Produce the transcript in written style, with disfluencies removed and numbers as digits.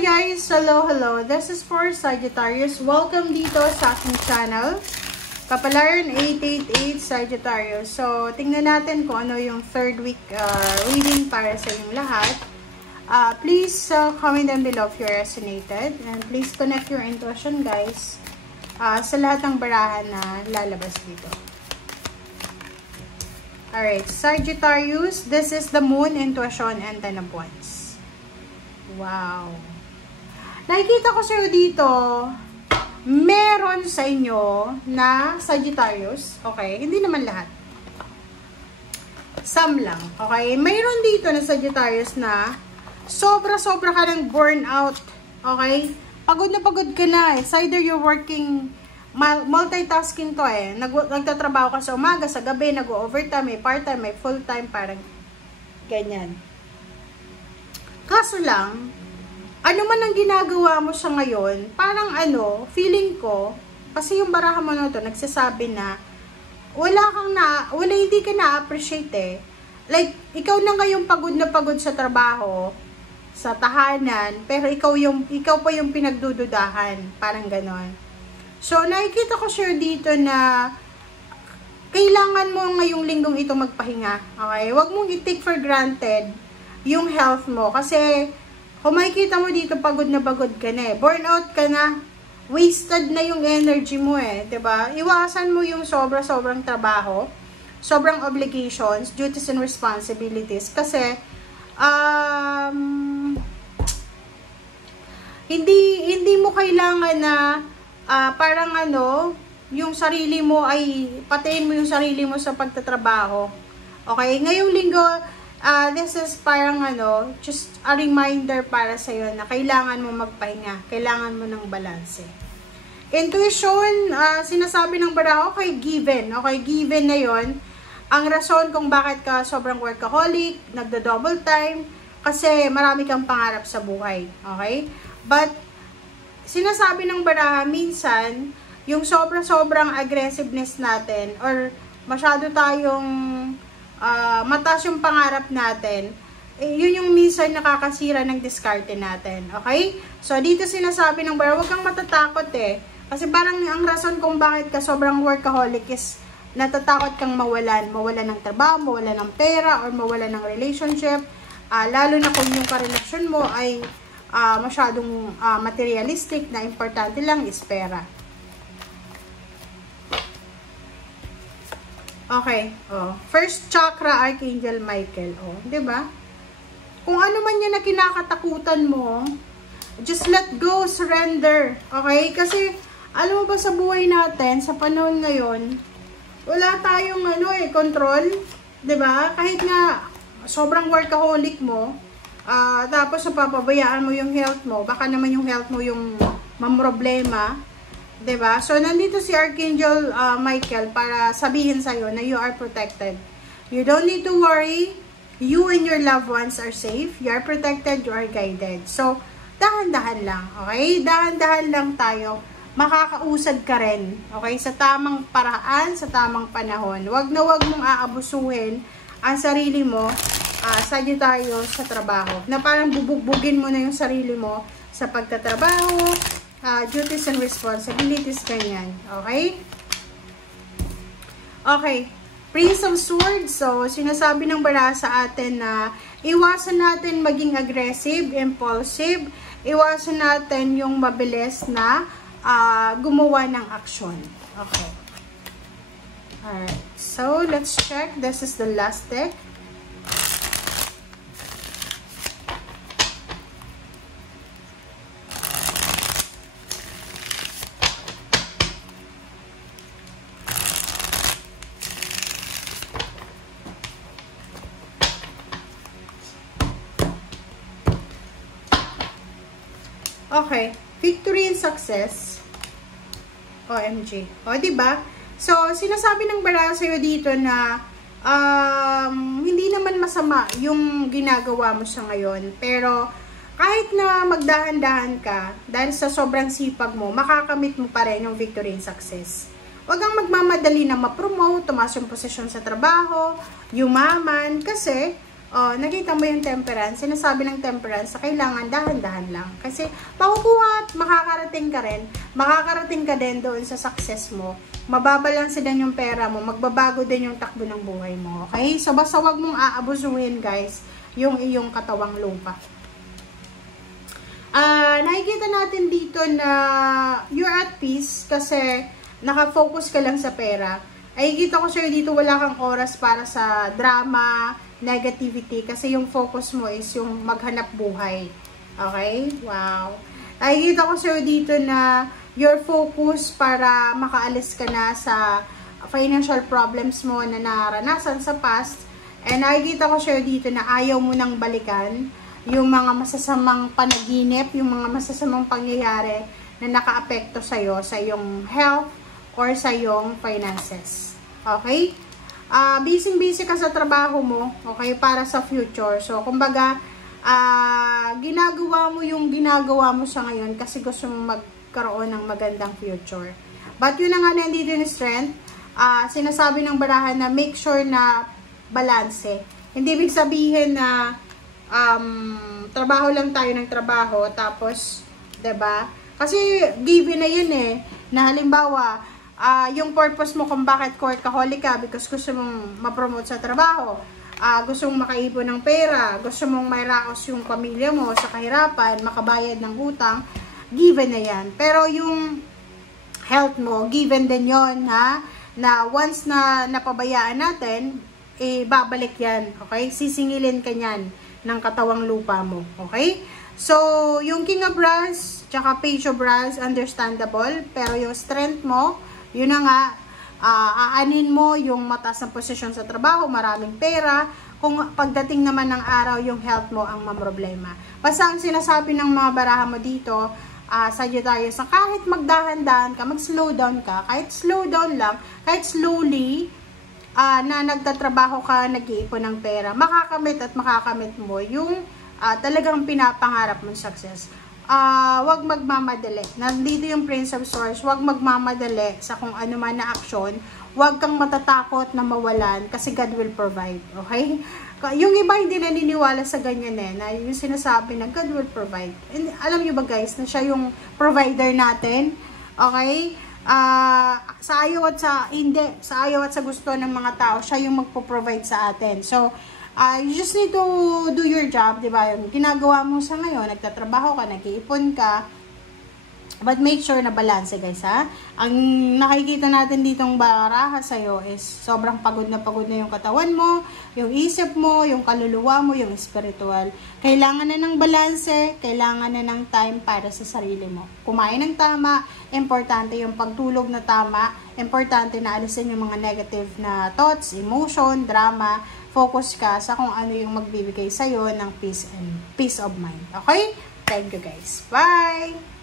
Hi guys! Hello! This is for Sagittarius. Welcome dito sa aking channel. Kapalaran 888 Sagittarius. So, tingnan natin kung ano yung third week reading para sa inyong lahat. Please comment down below if you resonated. And please connect your intuition guys sa lahat ng barahan na lalabas dito. Alright, Sagittarius, this is the moon, intuition, and ten of wands. Wow. Nakikita ko sa'yo dito, meron sa inyo na Sagittarius. Okay, hindi naman lahat. Some lang. Okay, mayroon dito na Sagittarius na sobra-sobra ka ng burnout. Okay, pagod na pagod ka na. It's either you're working, multitasking to eh. Nagtatrabaho ka sa umaga, sa gabi, nag-overtime, may part-time, may full-time, parang ganyan. Kaso lang, ano man ang ginagawa mo sa ngayon, parang feeling ko, kasi yung barahan mo na ito, nagsasabi na, hindi ka na-appreciate eh. Like, ikaw na ngayong pagod na pagod sa trabaho, sa tahanan, pero ikaw pa yung pinagdududahan, parang ganon. So, nakikita ko sure dito na, kailangan mo ngayong linggong ito magpahinga. Okay? Huwag mong i-take for granted yung health mo. Kasi, kung makikita mo dito, pagod na pagod ka na eh. Burnout ka na. Wasted na yung energy mo eh. Diba? Iwasan mo yung sobrang trabaho. Sobrang obligations, duties and responsibilities. Kasi, hindi mo kailangan na parang yung sarili mo ay, patayin mo yung sarili mo sa pagtatrabaho. Okay? Ngayong linggo, this is parang just a reminder para sa'yo na kailangan mo magpahinga. Kailangan mo ng balanse. Intuition, sinasabi ng baraha, okay, given. Okay, given na yon. Ang rason kung bakit ka sobrang workaholic, nagda-double time, kasi marami kang pangarap sa buhay. Okay? But, sinasabi ng baraha, minsan, yung sobrang aggressiveness natin, or masyado tayong mataas yung pangarap natin, yun yung minsan nakakasira ng diskarte natin. Okay? So, dito sinasabi ng baraha, huwag kang matatakot eh. Kasi parang ang rason kung bakit ka sobrang workaholic is natatakot kang mawalan ng trabaho, mawalan ng pera, or mawalan ng relationship. Lalo na kung yung karelasyon mo ay masyadong materialistic, na importante lang is pera. Okay, first chakra, Archangel Michael, 'di ba? Kung ano man 'yan na kinakatakutan mo, just let go, surrender. Okay? Kasi alam mo ba sa buhay natin, sa panahon ngayon, wala tayong control, 'di ba? Kahit nga sobrang workaholic mo, tapos napapabayaan mo yung health mo, baka naman yung health mo yung mamroblema. Diba? So, nandito si Archangel Michael para sabihin sa'yo na you are protected. You don't need to worry. You and your loved ones are safe. You are protected. You are guided. So, dahan-dahan lang. Okay? Dahan-dahan lang tayo. Makakausad ka rin. Okay? Sa tamang paraan, sa tamang panahon. Wag mong aabusuhin ang sarili mo, Sagittarius, sa trabaho. Na parang bubugbugin mo na yung sarili mo sa pagtatrabaho, duties and responsibilities, ganyan. Okay? Okay. Prince of Swords. So, sinasabi ng baraha sa atin na iwasan natin maging aggressive, impulsive. Iwasan natin yung mabilis na gumawa ng aksyon. Okay. Alright. So, let's check. This is the last deck. Okay, victory and success. OMG. O, diba? So, sinasabi ng baraha sa'yo dito na hindi naman masama yung ginagawa mo sa ngayon. Pero, kahit na magdahan-dahan ka, dahil sa sobrang sipag mo, makakamit mo pa rin yung victory and success. Huwag kang magmamadali na ma-promote, tumaas yung posisyon sa trabaho, yumaman, kasi Oh, nakita mo yung temperance. Sinasabi ng temperance na kailangan dahan-dahan lang. Kasi makukuha at makakarating ka rin. Makakarating ka din doon sa success mo. Mababalanse din yung pera mo. Magbabago din yung takbo ng buhay mo. Okay? So, basta wag mong aabusuhin, guys, yung iyong katawang lupa. Nakikita natin dito na you're at peace kasi nakafocus ka lang sa pera. Ay, kita ko sir dito wala kang oras para sa drama, negativity, kasi yung focus mo is yung maghanap buhay. Okay? Wow. Ay, kita ko sir dito na your focus para makaalis ka na sa financial problems mo na naranasan sa past. And nakikita ko sir dito na ayaw mo nang balikan yung mga masasamang panaginip, yung mga masasamang pangyayari na nakaapekto sa'yo, sa iyong health or sa iyong finances. Okay? Busy ka sa trabaho mo, okay, para sa future. So, kumbaga, ginagawa mo yung ginagawa mo sa ngayon kasi gusto mong magkaroon ng magandang future. But yun na nga nandito yung strength, sinasabi ng barahan na make sure na balanse. Hindi ibig sabihin na trabaho lang tayo ng trabaho tapos 'di ba? Kasi given na yun na halimbawa yung purpose mo kung bakit workaholic ka because gusto mong ma-promote sa trabaho, gusto mong makaipon ng pera, gusto mong mairaos yung pamilya mo sa kahirapan, makabayad ng utang, given na yan. Pero yung health mo, given din yon na once na napabayaan natin, babalik yan, okay? Sisingilin ka yan ng katawang lupa mo, okay? So, yung King of Wands, tsaka Page of Wands, understandable, pero yung strength mo, yun na nga, aanin mo yung mataas na posisyon sa trabaho, maraming pera, kung pagdating naman ng araw, yung health mo ang mamroblema. Basta ang sinasabi ng mga baraha mo dito, Sagittarius, na kahit magdahan-dahan ka, mag-slow down ka, kahit slow down lang, kahit slowly, na nagtatrabaho ka, nag-iipon ng pera, makakamit mo yung talagang pinapangarap mong success. Wag magmamadali. Nandito yung Prince of Swords, wag magmamadali sa kung ano man na aksyon. Wag kang matatakot na mawalan kasi God will provide. Okay? Yung iba hindi naniniwala sa ganyan na yung sinasabi na God will provide. And alam nyo ba guys, na siya yung provider natin? Okay? Sa ayaw at sa gusto ng mga tao, siya yung magpo-provide sa atin. So, you just need to do your job, diba? Yung ginagawa mo sa ngayon, nagtatrabaho ka, nag-iipon ka, but make sure na balance, guys, ha? Ang nakikita natin ditong baraha sa'yo is sobrang pagod na yung katawan mo, yung isip mo, yung kaluluwa mo, yung spiritual. Kailangan na ng balanse, kailangan na ng time para sa sarili mo. Kumain ng tama, importante yung pagtulog na tama, importante na alisin yung mga negative na thoughts, emotion, drama, focus ka sa kung ano yung magbibigay sa'yo ng peace of mind. Okay? Thank you guys. Bye!